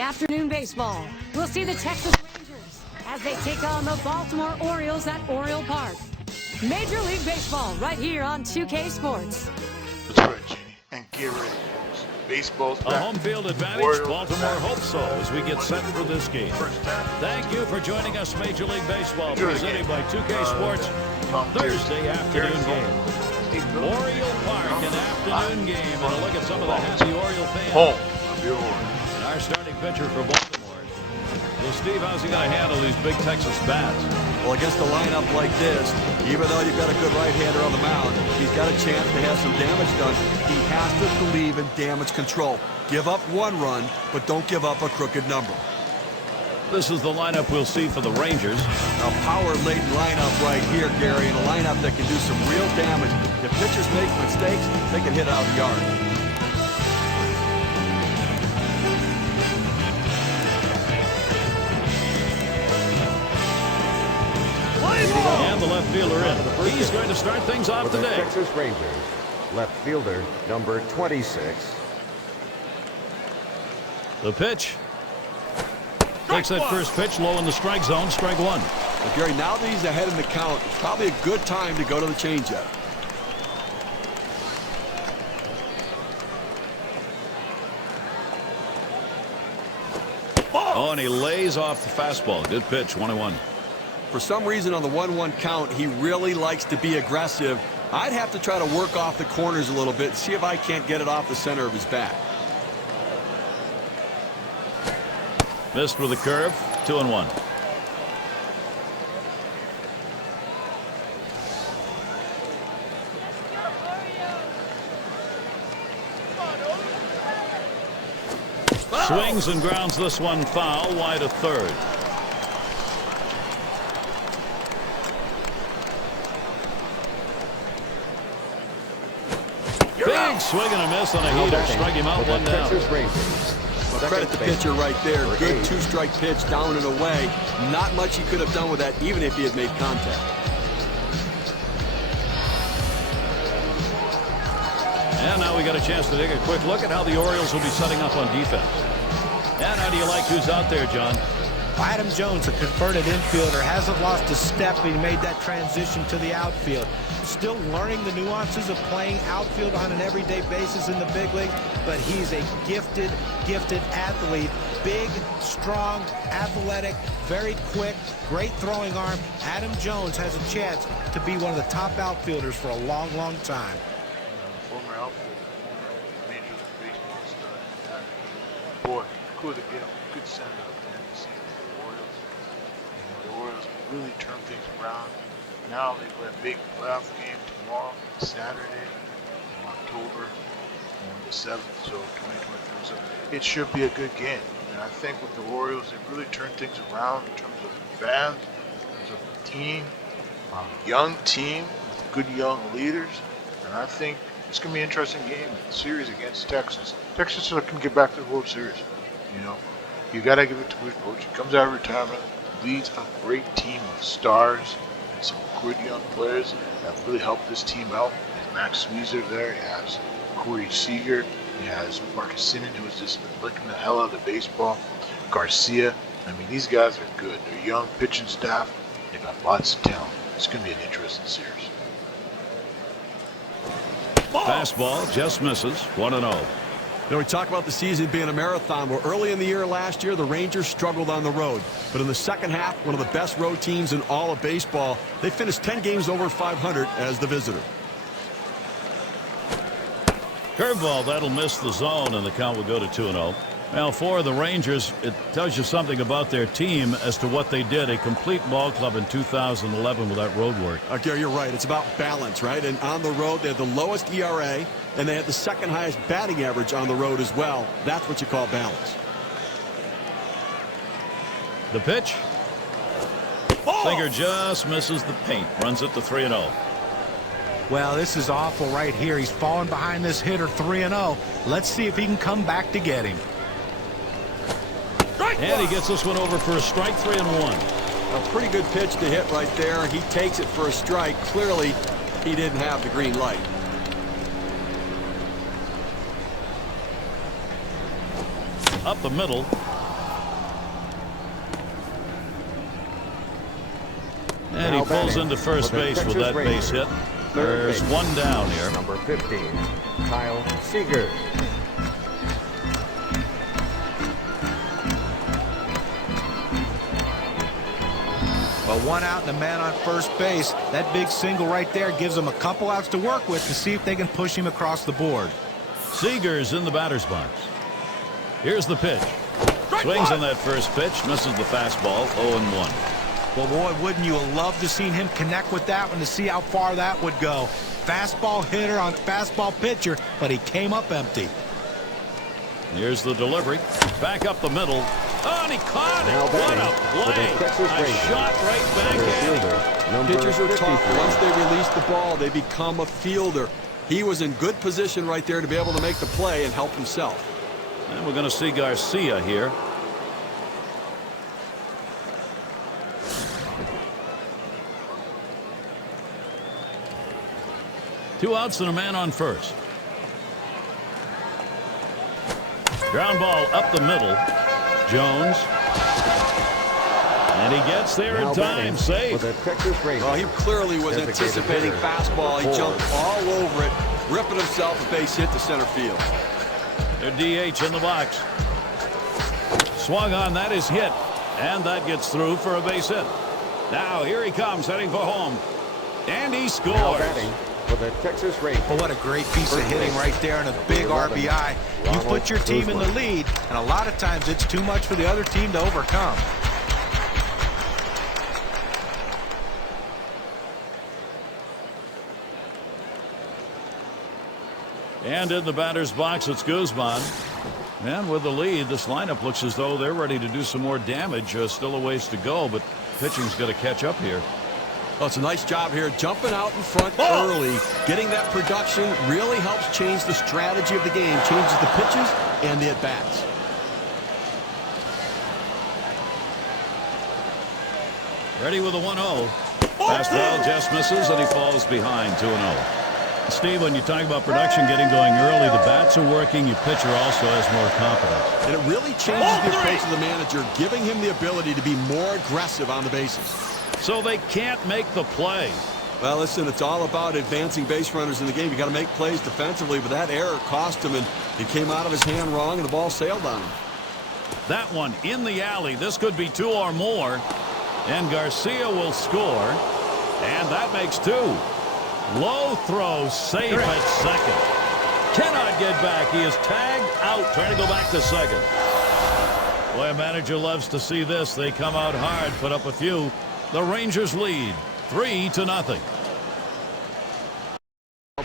Afternoon baseball. We'll see the Texas Rangers as they take on the Baltimore Orioles at Oriole Park. Major League Baseball right here on 2K Sports. That's right, Jenny. And get ready, folks. Baseball's back. A home field advantage. Baltimore hopes so as we get set for this game. Thank you for joining us, Major League Baseball, presented by 2K Sports. Thursday afternoon game. Oriole Park, an afternoon game. And a look at some of the happy Oriole fans. Home of your Orioles. And our starting pitcher for Baltimore. Well, Steve, how's he going to handle these big Texas bats? Well, against a lineup like this, even though you've got a good right-hander on the mound, he's got a chance to have some damage done. He has to believe in damage control. Give up one run, but don't give up a crooked number. This is the lineup we'll see for the Rangers. A power-laden lineup right here, Gary, and a lineup that can do some real damage. If pitchers make mistakes, they can hit out of the yard. And the left fielder in. He's going to start things off for the today. Texas Rangers, left fielder number 26. The pitch. Takes that first pitch low in the strike zone, strike one. Well, Gary, now that he's ahead in the count, it's probably a good time to go to the changeup. Oh, and he lays off the fastball. Good pitch, 1-1. For some reason on the 1-1 count, he really likes to be aggressive. I'd have to try to work off the corners a little bit and see if I can't get it off the center of his bat. Missed with a curve, 2-1. Swings and grounds this one foul, wide of third. Big swing and a miss on a heater. Strike him out, one down. Well, credit the pitcher right there. Good two-strike pitch down and away. Not much he could have done with that, even if he had made contact. And now we got a chance to take a quick look at how the Orioles will be setting up on defense. And how do you like who's out there, John? Adam Jones, a converted infielder, hasn't lost a step. He made that transition to the outfield. Still learning the nuances of playing outfield on an everyday basis in the big league, but he's a gifted athlete. Big, strong, athletic, very quick, great throwing arm. Adam Jones has a chance to be one of the top outfielders for a long, long time. Former outfielder, Major League Baseball star. Boy, cool to get him. Good send up at the end of the season for the Orioles. The Orioles really turn things around. Now they've got a big playoff game tomorrow, Saturday, in October, on the 7th, so 2023. So it should be a good game. And I think with the Orioles, they've really turned things around in terms of fans, in terms of the team, young team with good young leaders. And I think it's going to be an interesting game, series against Texas. Texas can get back to the World Series. You know, you got to give it to his coach. He comes out of retirement, leads a great team of stars, and some good young players that really helped this team out. He has Max Sweezer there. He has Corey Seager. He has Marcus Sinnen, who's just been licking the hell out of the baseball. Garcia. I mean, these guys are good. They're young pitching staff. They got lots of talent. It's going to be an interesting series. Fastball just misses, 1-0. You know, we talk about the season being a marathon. Well, early in the year last year, the Rangers struggled on the road. But in the second half, one of the best road teams in all of baseball, they finished 10 games over 500 as the visitor. Curveball, that'll miss the zone, and the count will go to 2-0. Well, for the Rangers, it tells you something about their team as to what they did. A complete ball club in 2011 with that road work. Gary, you're right. It's about balance, right? And on the road, they had the lowest ERA, and they had the second highest batting average on the road as well. That's what you call balance. The pitch. Singer just misses the paint. Runs it to 3-0. Well, this is awful right here. He's falling behind this hitter 3-0. Let's see if he can come back to get him. And he gets this one over for a strike, 3-1. A pretty good pitch to hit right there. He takes it for a strike. Clearly, he didn't have the green light. Up the middle. And he pulls into first base with that base hit. There's one down here. Number 15, Kyle Seager. But one out and a man on first base. That big single right there gives them a couple outs to work with to see if they can push him across the board. Seager's in the batter's box. Here's the pitch. Swings on that first pitch, misses the fastball, 0-1. Well, boy, wouldn't you have loved to seen him connect with that one to see how far that would go. Fastball hitter on fastball pitcher, but he came up empty. Here's the delivery. Back up the middle. Oh, and he caught it. What a play. A shot right back at him. Pitchers are tough. Once they release the ball, they become a fielder. He was in good position right there to be able to make the play and help himself. And we're going to see Garcia here. Two outs and a man on first. Ground ball up the middle. Jones. And he gets there in time. Safe. Well, he clearly was anticipating fastball. He jumped all over it, ripping himself a base hit to center field. Their DH in the box. Swung on, that is hit. And that gets through for a base hit. Now here he comes, heading for home. And he scores. For the Texas Rangers. Well, what a great piece of hitting right there and a big RBI. You put your team in the lead, and a lot of times it's too much for the other team to overcome. And in the batter's box, it's Guzman. And with the lead, this lineup looks as though they're ready to do some more damage. Still a ways to go, but pitching's going to catch up here. Oh, it's a nice job here, jumping out in front early. Getting that production really helps change the strategy of the game, changes the pitches and the at-bats. Ready with a 1-0. Fastball just misses, and he falls behind 2-0. Steve, when you talk about production getting going early, the bats are working, your pitcher also has more confidence. And it really changes the approach of the manager, giving him the ability to be more aggressive on the bases. So they can't make the play. Well, listen, it's all about advancing base runners in the game. You got to make plays defensively, but that error cost him, and it came out of his hand wrong, and the ball sailed on him. That one in the alley. This could be two or more. And Garcia will score. And that makes two. Low throw, safe at second. Cannot get back. He is tagged out, trying to go back to second. Boy, a manager loves to see this. They come out hard, put up a few. The Rangers lead 3-0.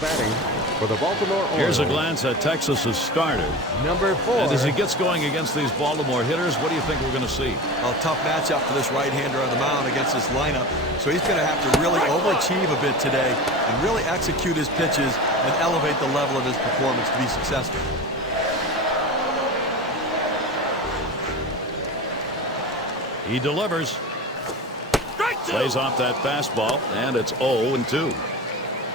Batting for the Baltimore Orioles. Here's a glance at Texas's starter. Number 4. And as he gets going against these Baltimore hitters, what do you think we're going to see? A tough matchup for this right-hander on the mound against this lineup. So he's going to have to really overachieve a bit today and really execute his pitches and elevate the level of his performance to be successful. He delivers. Plays off that fastball, and it's 0-2.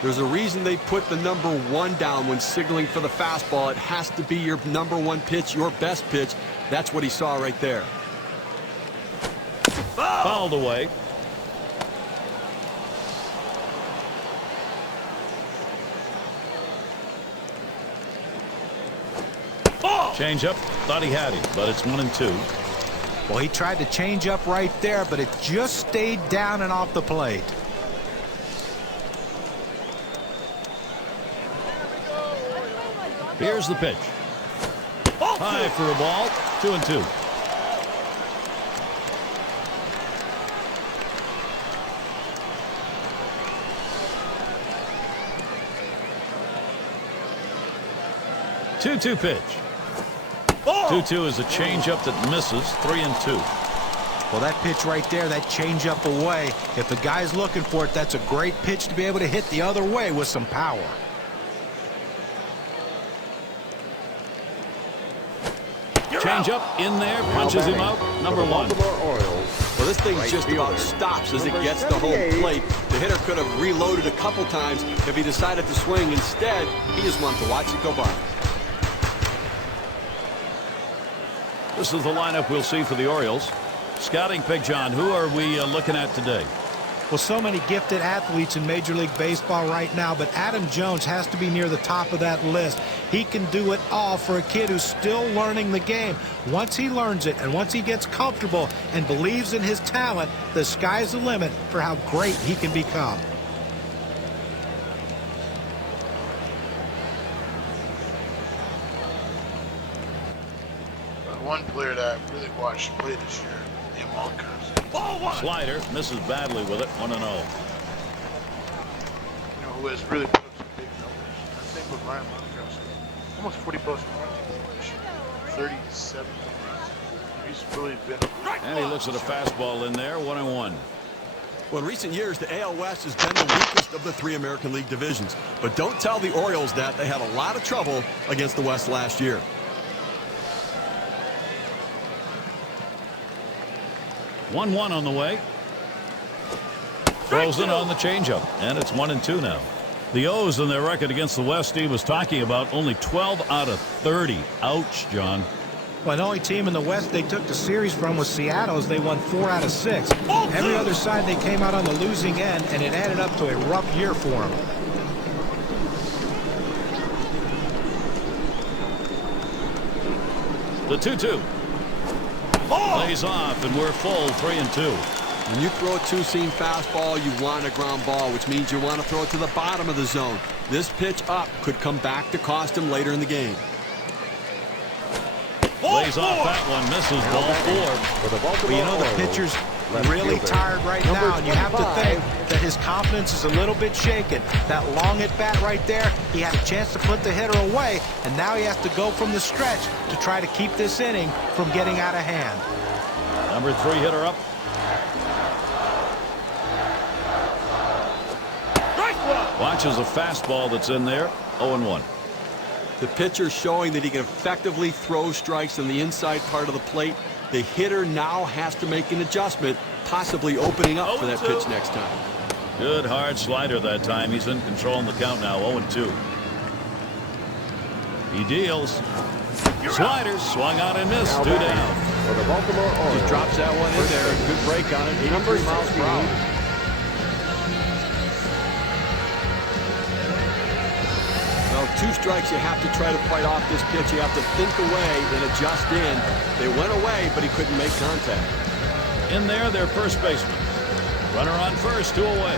There's a reason they put the number 1 down when signaling for the fastball. It has to be your number 1 pitch, your best pitch. That's what he saw right there. Fouled away. Change up. Thought he had him, but it's 1-2. Well, he tried to change up right there, but it just stayed down and off the plate. Here's the pitch. High for a ball. 2-2. Two pitch. 2-2 is a changeup that misses. 3-2. Well, that pitch right there, that changeup away. If the guy's looking for it, that's a great pitch to be able to hit the other way with some power. Changeup in there, punches him out. Number 1. Well, this thing just about stops as it gets to home plate. The hitter could have reloaded a couple times if he decided to swing. Instead, he just wanted to watch it go by. This is the lineup we'll see for the Orioles. Scouting pick, John. Who are we looking at today? Well, so many gifted athletes in Major League Baseball right now, but Adam Jones has to be near the top of that list. He can do it all for a kid who's still learning the game. Once he learns it and once he gets comfortable and believes in his talent, the sky's the limit for how great he can become. One player that I really watched play this year, in Moncas. Slider misses badly with it, 1-0. You know, who has really put up some big numbers. I think with Ryan Moncas, almost 40 plus runs this year, 37. He's really been. And he looks at a fastball in there, 1-1. Well, in recent years, the AL West has been the weakest of the 3 American League divisions. But don't tell the Orioles that. They had a lot of trouble against the West last year. 1-1 on the way. Throws it on the changeup, and it's 1-2 now. The O's in their record against the West Steve was talking about only 12 out of 30. Ouch, John. Well, the only team in the West they took the series from was Seattle, as they won 4 out of 6. Every other side they came out on the losing end, and it added up to a rough year for them. The 2-2. Lays off, and we're full 3-2. When you throw a two-seam fastball, you want a ground ball, which means you want to throw it to the bottom of the zone. This pitch up could come back to cost him later in the game. Lays off that one, misses ball 4. Well, you know the pitcher's really tired right now, and you have to think that his confidence is a little bit shaken. That long at bat right there, he had a chance to put the hitter away, and now he has to go from the stretch to try to keep this inning from getting out of hand. Number 3 hitter up. Watches a fastball that's in there, 0-1. The pitcher showing that he can effectively throw strikes on the inside part of the plate. The hitter now has to make an adjustment, possibly opening up for that pitch next time. Good hard slider that time. He's in control in the count now, 0-2. He deals. Slider swung out and missed. 2 down. For the Baltimore Orioles. Just drops that one in there. Good break on it. 83 miles per hour. Well, 2 strikes, you have to try to fight off this pitch. You have to think away and adjust in. They went away, but he couldn't make contact. In there, their first baseman. Runner on first, 2 away.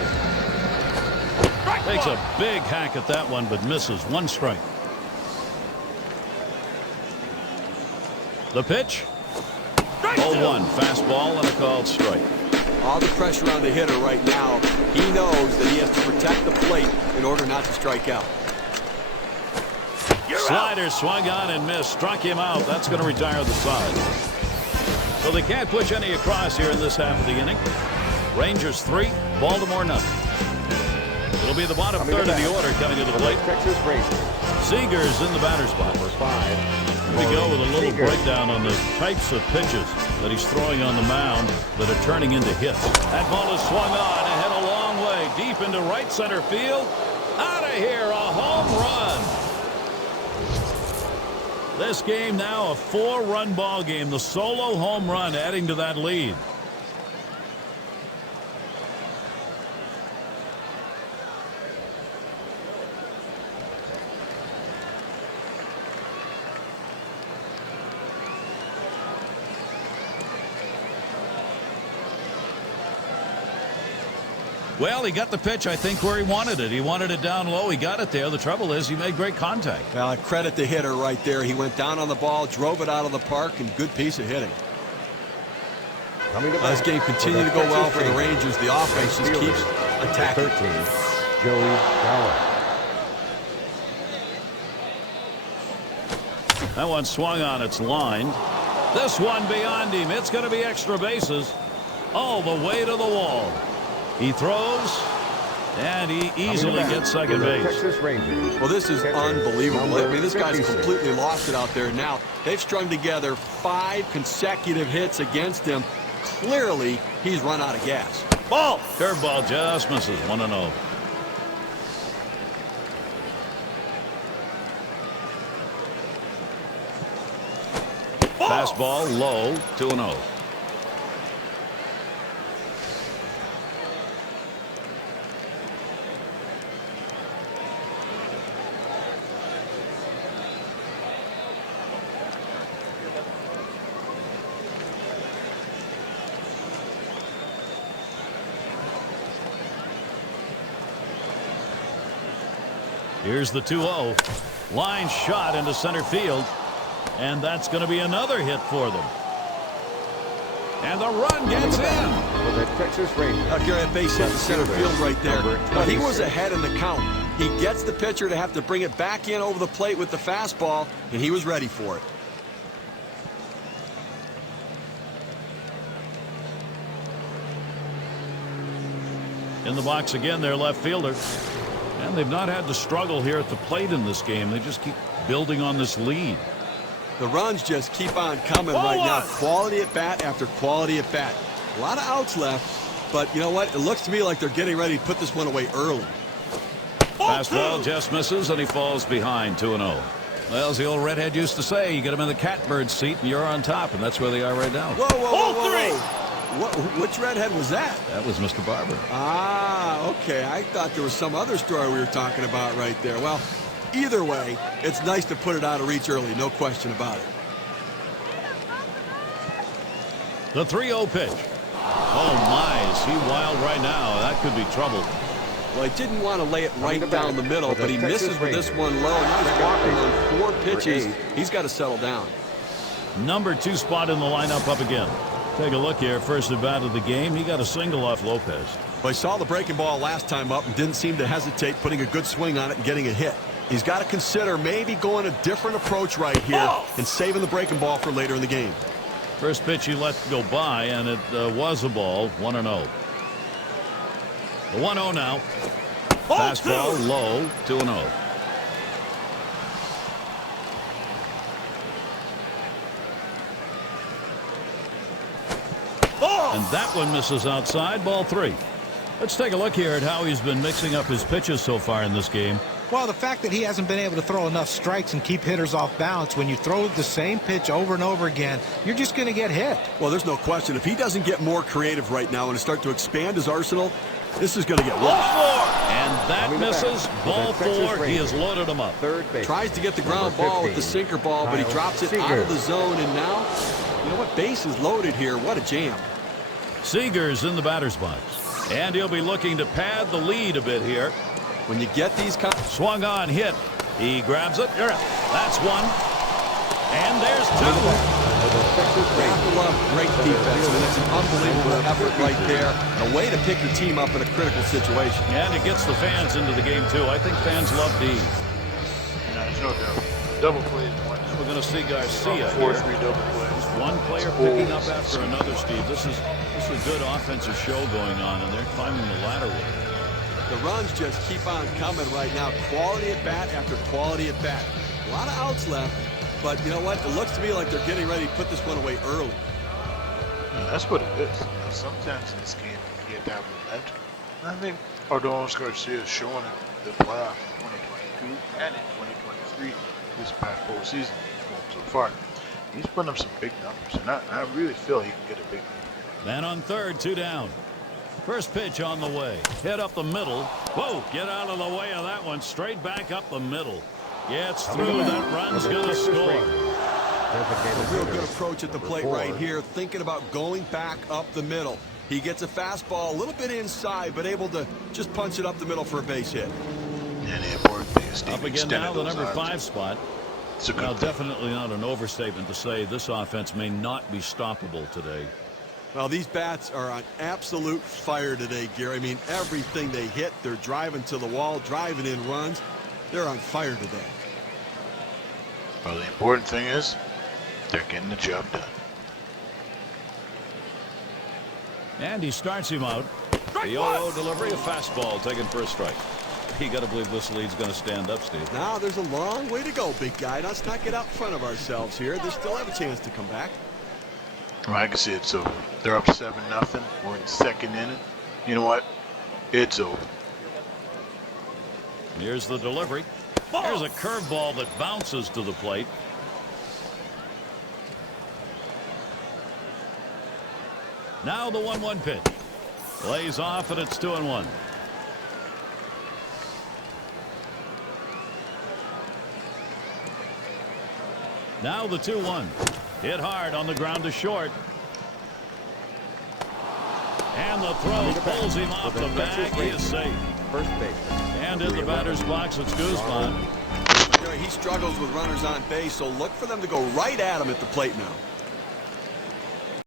Takes a big hack at that one, but misses. 1 strike. The pitch. 0-1. Fastball and a called strike. All the pressure on the hitter right now. He knows that he has to protect the plate in order not to strike out. Slider swung on and missed. Struck him out. That's going to retire the side. So they can't push any across here in this half of the inning. Rangers 3, Baltimore nothing. It'll be the bottom third of the order coming to the plate. Texas Rangers. Seager's in the batter's box. Number 5. Here we go with a little breakdown on the types of pitches that he's throwing on the mound that are turning into hits. That ball is swung on and hit a long way deep into right center field. Out of here, a home run. This game now a 4-run ball game. The solo home run adding to that lead. Well, he got the pitch, I think, where he wanted it. He wanted it down low. He got it there. The trouble is he made great contact. Well, I credit the hitter right there. He went down on the ball, drove it out of the park, and good piece of hitting. This game continued to go well for the Rangers. The offense just keeps attacking. 13, Joey Gallo. That one swung on its line. This one beyond him. It's going to be extra bases all the way to the wall. He throws, and he easily gets second base. Texas Rangers. Well, this is unbelievable. I mean, this guy's completely lost it out there now. They've strung together 5 consecutive hits against him. Clearly, he's run out of gas. Ball. Curveball just misses. 1-0. Fastball low. 2-0. Here's the 2-0. Line shot into center field. And that's going to be another hit for them. And the run gets in. For the Texas Rangers. Gary, that base hit in center field right there. Now, he was ahead in the count. He gets the pitcher to have to bring it back in over the plate with the fastball, and he was ready for it. In the box again, their left fielder. And they've not had to struggle here at the plate in this game. They just keep building on this lead. The runs just keep on coming right now. Quality at bat after quality at bat. A lot of outs left, but you know what? It looks to me like they're getting ready to put this one away early. Fastball just misses, and he falls behind 2-0. Well, as the old redhead used to say, you get them in the catbird seat, and you're on top, and that's where they are right now. Whoa, whoa, whoa, whoa, whoa. Which redhead was that? That was Mr. Barber. Ah, okay. I thought there was some other story we were talking about right there. Well, either way, it's nice to put it out of reach early, no question about it. The 3-0 pitch. Oh, my, is he wild right now? That could be trouble. Well, he didn't want to lay it right down the middle, but he misses with this one low. Now he's walking on 4 pitches. He's got to settle down. Number 2 spot in the lineup up again. Take a look here. First at bat of the game. He got a single off Lopez. Well, he saw the breaking ball last time up and didn't seem to hesitate putting a good swing on it and getting a hit. He's got to consider maybe going a different approach right here and saving the breaking ball for later in the game. First pitch he let go by, and it was a ball. 1-0. The 1-0 now. Fastball low. 2-0. And that one misses outside. Ball 3. Let's take a look here at how he's been mixing up his pitches so far in this game. Well, the fact that he hasn't been able to throw enough strikes and keep hitters off balance, when you throw the same pitch over and over again, you're just going to get hit. Well, there's no question. If he doesn't get more creative right now and start to expand his arsenal, this is going to get worse. And that misses. Ball 4. He has loaded him up. Third base. Tries to get the ground ball with the sinker ball, but he drops it out of the zone. And now, you know what? Base is loaded here. What a jam. Seager's in the batter's box. And he'll be looking to pad the lead a bit here. When you get these kind swung on, hit. He grabs it. That's one. And there's 2. love great defense. And it's an unbelievable effort right there. A way to pick your team up in a critical situation. And it gets the fans into the game, too. I think fans love these. No, there's no doubt. Double play is one. We're going to see Garcia 4-3 double play. One player picking up after another, Steve. This is a good offensive show going on, and they're climbing the ladder with it. The runs just keep on coming right now. Quality at bat after quality at bat. A lot of outs left, but you know what? It looks to me like they're getting ready to put this one away early. Yeah, that's what it is. Now, sometimes in this game, you get that momentum. And I think Alds Garcia is showing it the playoff in 2022 and in 2023 this past postseason so far. He's putting up some big numbers, and I really feel he can get a big number. Man on third, 2 down. First pitch on the way. Hit up the middle. Whoa, get out of the way of that one. Straight back up the middle. Gets through. That run's going to score. A real good approach at the plate right here. Thinking about going back up the middle. He gets a fastball a little bit inside, but able to just punch it up the middle for a base hit. And the important thing is up again now, the number 5 spot. Now, thing. definitely not an overstatement to say this offense may not be stoppable today. Well, these bats are on absolute fire today, Gary. I mean, everything they hit, they're driving to the wall, driving in runs. They're on fire today. Well, the important thing is they're getting the job done. And he starts him out. The 0-0 delivery, a fastball taken for a strike. You got to believe this lead's going to stand up, Steve. Now there's a long way to go, big guy. Let's not get out in front of ourselves here. They still have a chance to come back. Well, I can see it's over. They're up 7-0. We're in the second inning. You know what? It's over. Here's the delivery. Here's a curveball that bounces to the plate. Now the 1-1 pitch. Lays off, and it's 2-1. Now the 2-1. Hit hard on the ground to short. And the throw pulls him off the bag. He is safe. first base. And in the batter's box, it's Guzman. He struggles with runners on base, so look for them to go right at him at the plate now.